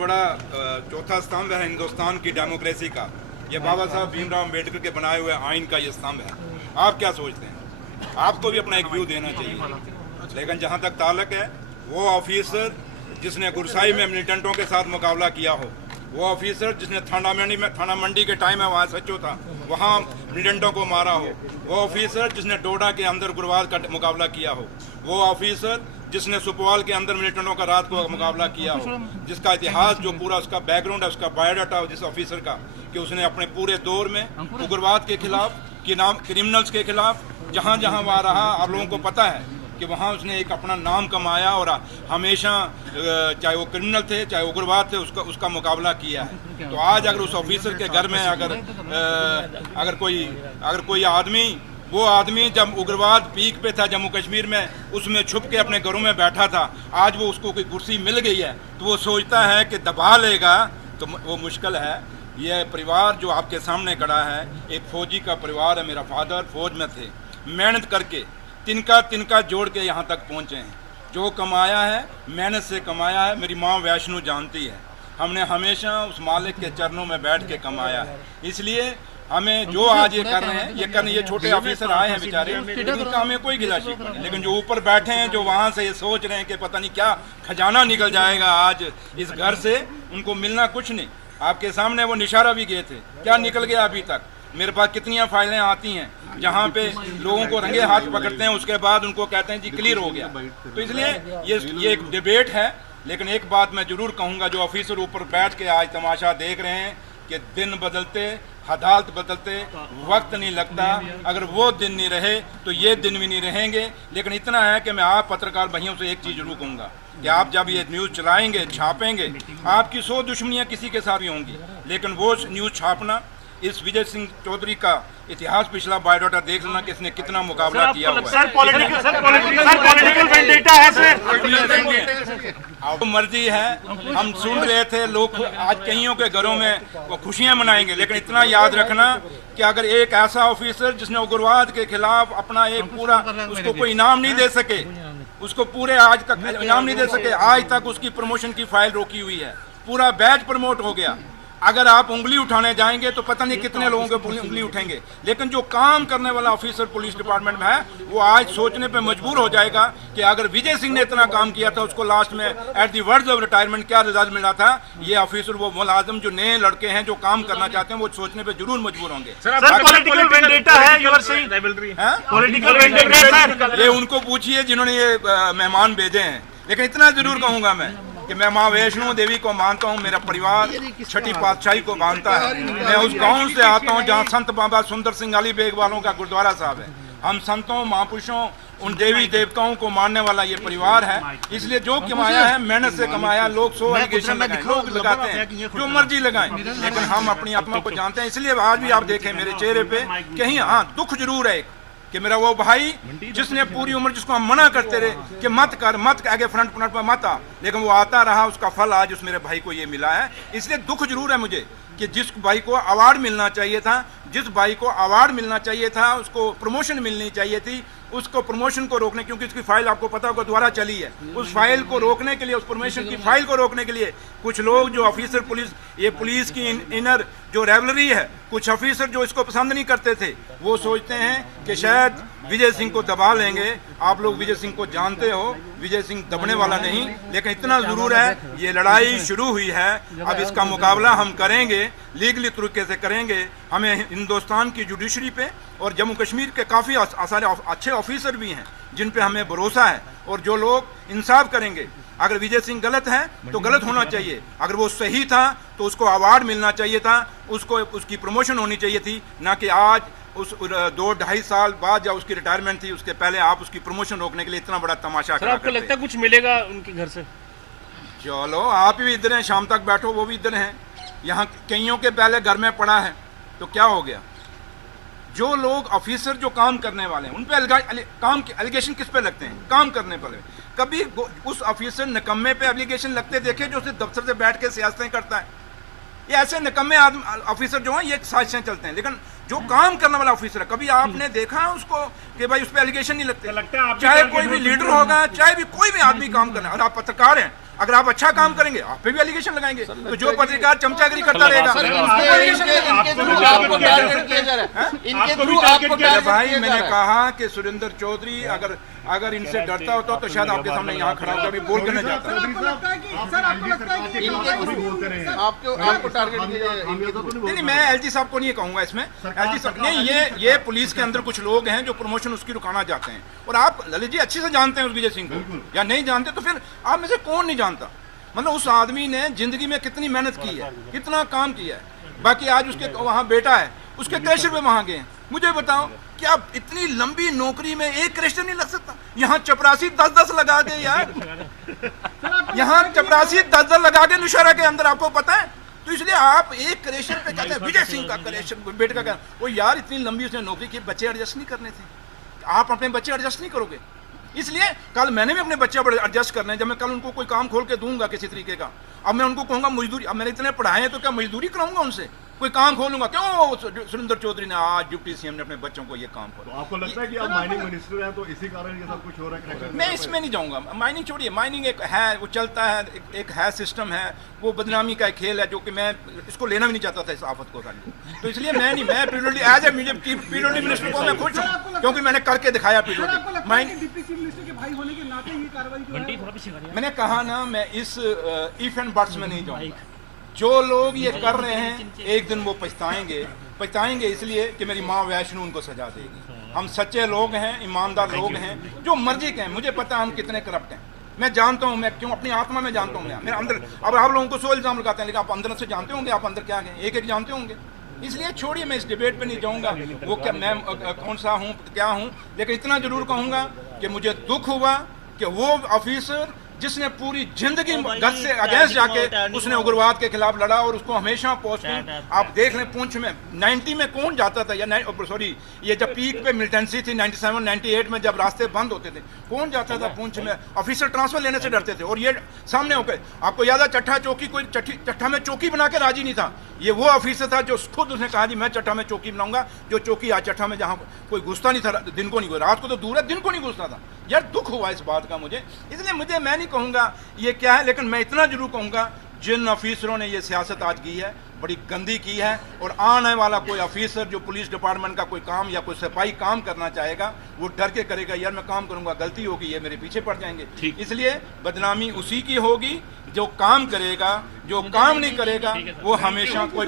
बड़ा चौथा स्तंभ है हिंदुस्तान की डेमोक्रेसी का। ये बाबा साहब भीमराव अम्बेडकर के बनाए हुए आइन का ये स्तंभ है। आप क्या सोचते हैं? आपको भी अपना एक व्यू देना चाहिए। लेकिन जहाँ तक ताल्लुक है, वो ऑफिसर जिसने गुरसाई में मिलिटेंटों के साथ मुकाबला किया हो, वो ऑफिसर जिसने थाना मंडी के टाइम में वहाँ सचो था, वहाँ मिलिटेंटों को मारा हो, वो ऑफिसर जिसने डोडा के अंदर उग्रवाद का मुकाबला किया हो, वो ऑफिसर जिसने सुपवाल के अंदर मिलिटेंटों का रात को मुकाबला किया हो, जिसका इतिहास जो पूरा उसका बैकग्राउंड है, उसका बायोडाटा हो जिस ऑफिसर का, कि उसने अपने पूरे दौर में उग्रवाद के खिलाफ, क्रिमिनल्स के खिलाफ जहाँ जहाँ वहाँ रहा, आप लोगों को पता है कि वहाँ उसने एक अपना नाम कमाया और हमेशा चाहे वो क्रिमिनल थे चाहे उग्रवाद थे उसका मुकाबला किया है। तो आज अगर उस ऑफिसर के घर में अगर कोई आदमी, वो आदमी जब उग्रवाद पीक पे था जम्मू कश्मीर में, उसमें छुप के अपने घरों में बैठा था, आज वो उसको कोई कुर्सी मिल गई है तो वो सोचता है कि दबा लेगा, तो वो मुश्किल है। ये परिवार जो आपके सामने खड़ा है, एक फौजी का परिवार है। मेरा फादर फौज में थे, मेहनत करके तिनका जोड़ के यहाँ तक पहुँचे हैं। जो कमाया है मेहनत से कमाया है। मेरी माँ वैष्णो जानती है, हमने हमेशा उस मालिक के चरणों में बैठ के कमाया है। इसलिए हमें जो आज ये कर रहे हैं, ये छोटे ऑफिसर आए हैं बेचारे, इनका हमें कोई गिला शिकवा नहीं। लेकिन जो ऊपर बैठे हैं, जो वहाँ से ये सोच रहे हैं कि पता नहीं क्या खजाना निकल जाएगा आज इस घर से, उनको मिलना कुछ नहीं। आपके सामने वो निशारा भी गए थे, क्या निकल गया अभी तक? मेरे पास कितनी फाइलें आती हैं जहाँ पे लोगों को रंगे हाथ पकड़ते हैं, उसके बाद उनको कहते हैं जी क्लियर हो गया। तो इसलिए ये एक डिबेट है। लेकिन एक बात मैं जरूर कहूँगा, जो ऑफिसर ऊपर बैठ के आज तमाशा देख रहे हैं कि दिन बदलते, हालात बदलते, वक्त नहीं लगता। अगर वो दिन नहीं रहे तो ये दिन भी नहीं रहेंगे। लेकिन इतना है कि मैं आप पत्रकार भाइयों से एक चीज़ जरूर कहूँगा कि आप जब ये न्यूज़ चलाएंगे, छापेंगे, आपकी 100 दुश्मनियाँ किसी के साथ भी होंगी, लेकिन वो न्यूज़ छापना, इस विजय सिंह चौधरी का इतिहास, पिछला बायोडाटा देख लेना कि इसने कितना मुकाबला किया हुआ है। अब मर्जी है, हम सुन रहे थे लोग आज कईयों के घरों में वो खुशियां मनाएंगे, लेकिन इतना याद रखना कि अगर एक ऐसा ऑफिसर जिसने उग्रवाद के खिलाफ अपना एक पूरा, उसको कोई इनाम नहीं दे सके, उसको पूरे आज तक इनाम नहीं दे सके, आज तक उसकी प्रमोशन की फाइल रोकी हुई है, पूरा बैच प्रमोट हो गया। अगर आप उंगली उठाने जाएंगे तो पता नहीं कितने लोगों के उंगली उठेंगे। लेकिन जो काम करने वाला ऑफिसर पुलिस डिपार्टमेंट में है, वो आज सोचने पे मजबूर हो जाएगा कि अगर विजय सिंह ने इतना काम किया था, उसको लास्ट में at the words of retirement क्या रिजल्ट मिला था, ये ऑफिसर, वो मुलाजिम, जो नए लड़के हैं जो काम करना चाहते हैं, वो सोचने पे जरूर मजबूर होंगे। ये उनको पूछिए जिन्होंने ये मेहमान भेजे हैं। लेकिन इतना जरूर कहूंगा मैं कि मैं माँ वैष्णो देवी को मानता हूँ, मेरा परिवार छठी पातशाही को मानता है। मैं उस गांव से आता हूँ जहाँ संत बाबा सुंदर सिंह अली बेग वालों का गुरुद्वारा साहब है। हम संतों, महापुरुषों, उन देवी देवताओं को मानने वाला ये परिवार है। इसलिए जो कमाया है मेहनत से कमाया। लोग 100 एलिगेशन लोग लगाते हैं, जो मर्जी लगाएं, लेकिन हम अपनी आत्मा को जानते हैं। इसलिए आज भी आप देखें मेरे चेहरे पे कहीं हाँ दुख जरूर है कि मेरा वो भाई जिसने पूरी उम्र, जिसको हम मना करते रहे कि मत कर, मत आगे फ्रंट पर मत आ, लेकिन वो आता रहा, उसका फल आज उस मेरे भाई को ये मिला है। इसलिए दुख जरूर है मुझे कि जिस भाई को अवार्ड मिलना चाहिए था, उसको प्रमोशन मिलनी चाहिए थी, उसको प्रमोशन को रोकने, क्योंकि उसकी फाइल आपको पता होगा दोबारा चली है, उस फाइल को रोकने के लिए, उस प्रमोशन की फाइल को रोकने के लिए कुछ लोग जो ऑफिसर पुलिस की इनर जो रेवलरी है, कुछ ऑफिसर जो इसको पसंद नहीं करते थे, वो सोचते हैं कि शायद विजय सिंह को दबा लेंगे। आप लोग विजय सिंह को जानते हो, विजय सिंह दबने वाला नहीं। लेकिन इतना जरूर है, ये लड़ाई शुरू हुई है, अब इसका मुकाबला हम करेंगे, लीगली तरीके से करेंगे। हमें हिंदुस्तान की जुडिशरी पे और जम्मू कश्मीर के काफ़ी सारे अच्छे ऑफिसर भी हैं जिन पे हमें भरोसा है, और जो लोग इंसाफ करेंगे। अगर विजय सिंह गलत है तो गलत होना चाहिए, अगर वो सही था तो उसको अवार्ड मिलना चाहिए था, उसकी प्रमोशन होनी चाहिए थी, ना कि आज उस 2-2.5 साल बाद या उसकी रिटायरमेंट थी उसके पहले आप उसकी प्रमोशन रोकने के लिए इतना बड़ा तमाशा करा। आपको लगता है कुछ मिलेगा उनके घर से? चलो आप भी इधर हैं, शाम तक बैठो, वो भी इधर हैं। यहाँ कईयों के पहले घर में पड़ा है तो क्या हो गया? जो लोग ऑफिसर जो काम करने वाले हैं उन पे एलिगेशन किस पे लगते हैं? काम करने पर। कभी उस ऑफिसर निकम्मे पे एलिगेशन लगते देखे जो सिर्फ दफ्तर से बैठ के सियासतें करता है? ये ऐसे निकम्मे ऑफिसर जो हैं ये साजिशें चलते हैं। लेकिन जो काम करने वाला ऑफिसर है, कभी आपने देखा उसको कि भाई उस पर एलिगेशन नहीं लगते? चाहे कोई भी लीडर होगा, चाहे भी कोई भी आदमी काम करना, और आप पत्रकार हैं, अगर आप अच्छा काम करेंगे आप पे भी एलिगेशन लगाएंगे, तो जो पत्रकार चमचागिरी करता रहेगा भाई। मैंने कहा कि सुरेंद्र चौधरी अगर इनसे डरता होता तो शायद आपके सामने यहाँ खड़ा होकर अभी बोल के नहीं जाता। आपको टारगेट नहीं, मैं एलजी साहब को नहीं कहूंगा इसमें। एलजी साहब नहीं, ये पुलिस के अंदर कुछ लोग हैं जो प्रमोशन उसकी रुकाना चाहते हैं, और आप ललित जी अच्छे से जानते हैं उस विजय सिंह को, या नहीं जानते तो फिर आप में से कौन नहीं जानता। मतलब उस आदमी ने जिंदगी में कितनी मेहनत की है, कितना काम किया है। बाकी आज उसके वहाँ बेटा है, उसके क्रैशर पे वहाँ गए। मुझे बताओ क्या इतनी लंबी नौकरी में एक क्रैशर नहीं लग सकता? यहाँ चपरासी 10-10 लगा के यार, यहाँ चपरासी 10-10 लगा के नौशहरा के अंदर, आपको पता है। तो इसलिए आप एक क्रैशर पे कहते हैं विजय सिंह का क्रैशर बेटे का क्या, वो यार इतनी लंबी उसने नौकरी की, बच्चे एडजस्ट नहीं करने थे। आप अपने बच्चे एडजस्ट नहीं करोगे, इसलिए कल मैंने भी अपने बच्चे पर एडजस्ट करने हैं। जब मैं कल उनको कोई काम खोल के दूंगा किसी तरीके का, अब मैं उनको कहूंगा मजदूरी, अब मैंने इतने पढ़ाए हैं तो क्या मजदूरी कराऊंगा उनसे? कोई काम खोलूंगा क्यों? सुरेंद्र चौधरी ने आज डिप्टी सीएम ने अपने बच्चों को ये काम खोला। तो आपको लगता है कि आप माइनिंग मिनिस्टर हैं तो इसी कारण ये सब कुछ हो रहा है? मैं इसमें नहीं जाऊंगा। माइनिंग छोड़िए, माइनिंग एक है, वो चलता है, एक है सिस्टम है, वो बदनामी का एक खेल है जो कि मैं इसको लेना भी नहीं चाहता था इस आफत को सारी। तो इसलिए मैं नहीं, मैं PWD as a PWD minister को मैं खुश हूँ क्योंकि मैंने करके दिखाया पीडब्ल्यूडी। मैंने कहा ना, मैं इस इफ एंड बट्स में नहीं जाऊंगा। जो लोग ये कर रहे हैं एक दिन वो पछताएंगे इसलिए कि मेरी माँ वैष्णो उनको सजा देगी। हम सच्चे लोग हैं, ईमानदार लोग हैं, जो मर्जी के हैं। मुझे पता है हम कितने करप्ट हैं, मैं जानता हूँ, मैं क्यों अपनी आत्मा में जानता हूँ। मेरे अंदर, अब आप लोगों को 100 इल्जाम लगाते हैं, लेकिन आप अंदर से जानते होंगे आप अंदर क्या हैं, एक जानते होंगे। इसलिए छोड़िए, मैं इस डिबेट पे नहीं जाऊंगा वो क्या मैं कौन सा हूँ क्या हूँ। लेकिन इतना जरूर कहूँगा कि मुझे दुख हुआ कि वो ऑफिसर जिसने पूरी जिंदगी गद से अगेंस्ट जाके उसने उग्रवाद के खिलाफ लड़ा, और उसको हमेशा पोस्टिंग आप देख लें पुंछ में 90 में कौन जाता था, या सॉरी ये जब पीक पे मिलिटेंसी थी 97-98 में जब रास्ते बंद होते थे, कौन जाता था पुंछ में? ऑफिसर ट्रांसफर लेने से डरते थे। और ये सामने होकर आपको याद है चट्ठा चौकी, कोई चट्ठा में चौकी बना के राजी नहीं था। ये वो ऑफिसर था जो खुद उसने कहा जी मैं चट्ठा में चौकी बनाऊंगा, जो चौकी आज चट्ठा में जहाँ कोई घुसता नहीं था, दिन को नहीं, रात को तो दूर है, दिन को नहीं घुसता था। यार दुख हुआ इस बात का मुझे। इसलिए मैं नहीं कहूँगा ये क्या है, लेकिन मैं इतना जरूर कहूँगा जिन ऑफिसरों ने ये सियासत आज की है बड़ी गंदी की है, और आने वाला कोई ऑफिसर जो पुलिस डिपार्टमेंट का कोई काम या कोई सिपाही काम करना चाहेगा वो डर के करेगा, यार मैं काम करूँगा, गलती होगी, ये मेरे पीछे पड़ जाएंगे। इसलिए बदनामी उसी की होगी जो काम करेगा, जो काम नहीं करेगा वो हमेशा कोई